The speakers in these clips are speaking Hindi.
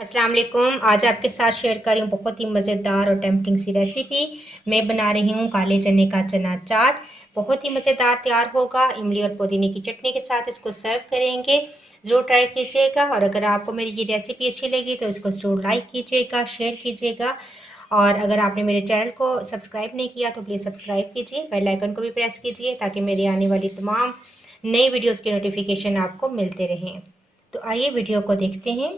अस्सलाम वालेकुम। आज आपके साथ शेयर कर रही हूँ बहुत ही मज़ेदार और टेम्पटिंग सी रेसिपी। मैं बना रही हूँ काले चने का चना चाट। बहुत ही मज़ेदार तैयार होगा। इमली और पुदीने की चटनी के साथ इसको सर्व करेंगे। ज़रूर ट्राई कीजिएगा और अगर आपको मेरी ये रेसिपी अच्छी लगी तो इसको ज़रूर लाइक कीजिएगा, शेयर कीजिएगा। और अगर आपने मेरे चैनल को सब्सक्राइब नहीं किया तो प्लीज़ सब्सक्राइब कीजिए, बेल आइकन को भी प्रेस कीजिए ताकि मेरी आने वाली तमाम नई वीडियोज़ के नोटिफिकेशन आपको मिलते रहें। तो आइए वीडियो को देखते हैं।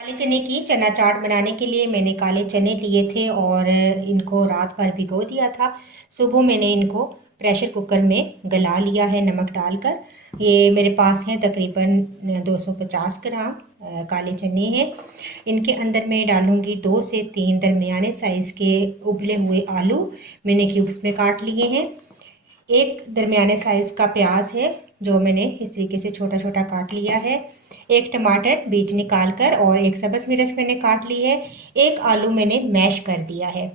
काले चने की चना चाट बनाने के लिए मैंने काले चने लिए थे और इनको रात भर भिगो दिया था। सुबह मैंने इनको प्रेशर कुकर में गला लिया है नमक डालकर। ये मेरे पास हैं तकरीबन 250 ग्राम काले चने हैं। इनके अंदर मैं डालूंगी 2 से 3 दरमियाने साइज़ के उबले हुए आलू मैंने क्यूब्स में काट लिए हैं। एक दरमियाने साइज़ का प्याज है जो मैंने इस तरीके से छोटा छोटा काट लिया है। एक टमाटर बीज निकाल कर और एक सब्ज़ मिर्च मैंने काट ली है। एक आलू मैंने मैश कर दिया है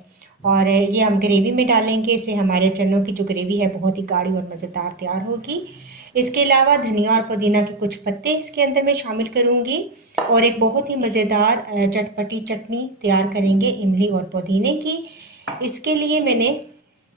और ये हम ग्रेवी में डालेंगे। इससे हमारे चनों की जो ग्रेवी है बहुत ही गाढ़ी और मज़ेदार तैयार होगी। इसके अलावा धनिया और पुदीना के कुछ पत्ते इसके अंदर मैं शामिल करूँगी और एक बहुत ही मज़ेदार चटपटी चटनी तैयार करेंगे इमली और पुदीने की। इसके लिए मैंने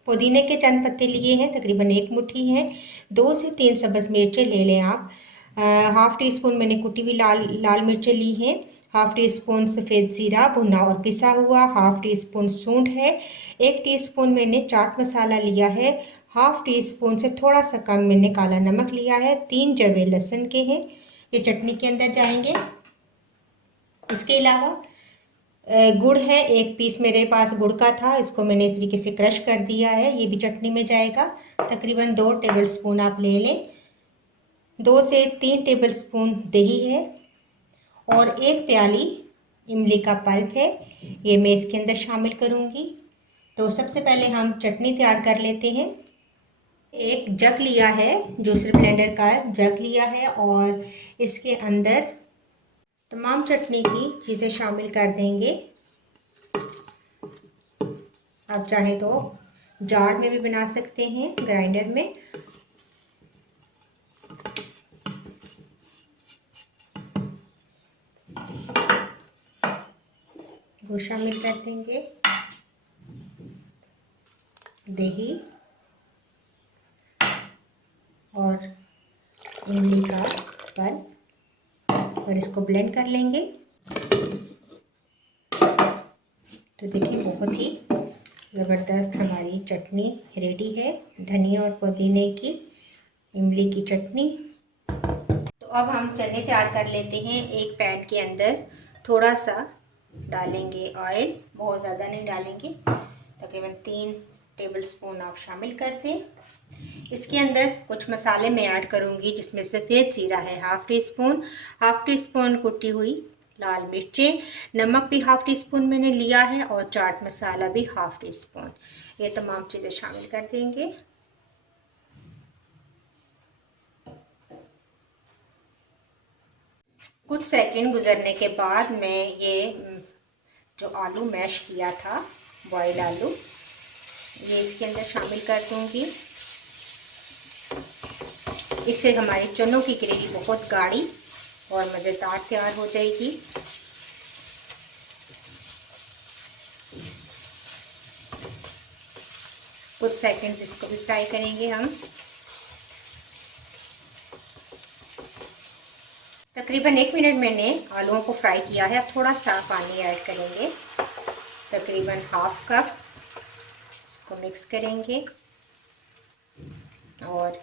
पुदीने के चंद पत्ते लिए हैं, तकरीबन 1 मुट्ठी हैं। 2 से 3 सब्ज़ मिर्चें ले लें आप। हाफ़ टी स्पून मैंने कुटी हुई लाल मिर्चें ली हैं। हाफ़ टी स्पून सफ़ेद ज़ीरा भुना और पिसा हुआ। हाफ़ टी स्पून सूंठ है। 1 टीस्पून मैंने चाट मसाला लिया है। हाफ़ टी स्पून से थोड़ा सा कम मैंने काला नमक लिया है। 3 जवे लहसुन के हैं, ये चटनी के अंदर जाएंगे। इसके अलावा गुड़ है, 1 पीस मेरे पास गुड़ का था, इसको मैंने इस तरीके से क्रश कर दिया है, ये भी चटनी में जाएगा। तकरीबन 2 टेबलस्पून आप ले लें। 2 से 3 टेबलस्पून दही है और 1 प्याली इमली का पल्प है, ये मैं इसके अंदर शामिल करूँगी। तो सबसे पहले हम चटनी तैयार कर लेते हैं। एक जग लिया है, जूसर ब्लेंडर का जग लिया है और इसके अंदर तमाम चटनी की चीज़ें शामिल कर देंगे। आप चाहें तो जार में भी बना सकते हैं, ग्राइंडर में। वो शामिल कर देंगे, दही और इमली का पल्प और इसको ब्लेंड कर लेंगे। तो देखिए बहुत ही ज़बरदस्त हमारी चटनी रेडी है, धनिया और पुदीने की इमली की चटनी। तो अब हम चने तैयार कर लेते हैं। एक पैन के अंदर थोड़ा सा डालेंगे ऑयल, बहुत ज़्यादा नहीं डालेंगे, तकरीबन 3 टेबलस्पून आप शामिल कर दें। इसके अंदर कुछ मसाले मैं ऐड करूंगी, जिसमें सफ़ेद ज़ीरा है half tea spoon, half tea spoon कुटी हुई लाल मिर्चें, नमक भी हाफ़ टी स्पून मैंने लिया है और चाट मसाला भी हाफ़ टी स्पून। ये तमाम चीज़ें शामिल कर देंगे। कुछ सेकंड गुजरने के बाद मैं ये जो आलू मैश किया था, बॉइल्ड आलू, ये इसके अंदर शामिल कर दूंगी। इससे हमारी चनों की ग्रेवी बहुत गाढ़ी और मज़ेदार तैयार हो जाएगी। कुछ सेकंड्स इसको भी फ्राई करेंगे हम। तकरीबन 1 मिनट मैंने आलूओं को फ्राई किया है। अब थोड़ा सा पानी ऐड करेंगे, तकरीबन हाफ कप। इसको मिक्स करेंगे और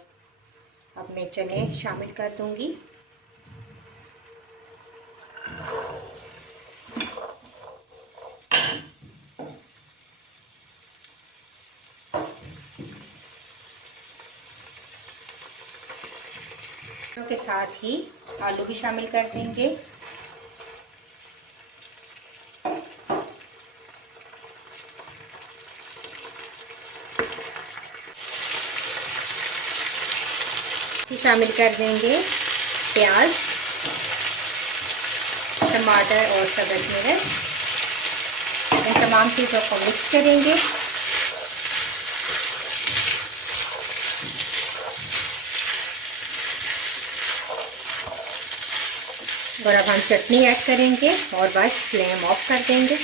अब मैं चने शामिल कर दूंगी। के साथ ही आलू भी शामिल कर देंगे। शामिल कर देंगे प्याज, टमाटर और सब्ज़ मिर्च। इन तमाम चीज़ों को मिक्स करेंगे। और अब हम चटनी ऐड करेंगे और बस फ्लेम ऑफ कर देंगे।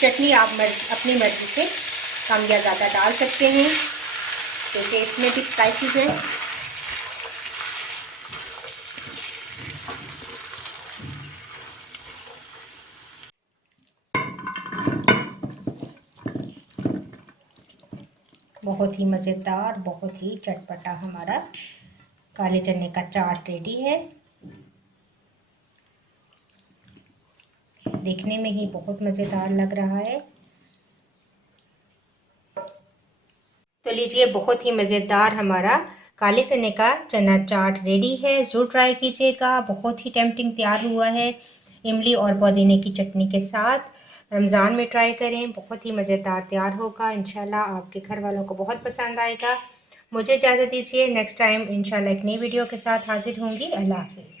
चटनी आप अपनी मर्ज़ी से कम या ज़्यादा डाल सकते हैं, क्योंकि इसमें भी स्पाइसेस हैं। बहुत ही मज़ेदार, बहुत ही चटपटा हमारा काले चने का चाट रेडी है। देखने में ही बहुत मज़ेदार लग रहा है। तो लीजिए, बहुत ही मज़ेदार हमारा काले चने का चना चाट रेडी है। ज़रूर ट्राई कीजिएगा, बहुत ही टेम्पटिंग तैयार हुआ है इमली और पुदीने की चटनी के साथ। रमज़ान में ट्राई करें, बहुत ही मज़ेदार तैयार होगा। इंशाल्लाह आपके घर वालों को बहुत पसंद आएगा। मुझे इजाज़त दीजिए, नेक्स्ट टाइम इंशाल्लाह एक नई वीडियो के साथ हाजिर होंगी। अल्लाह हाफ़िज़।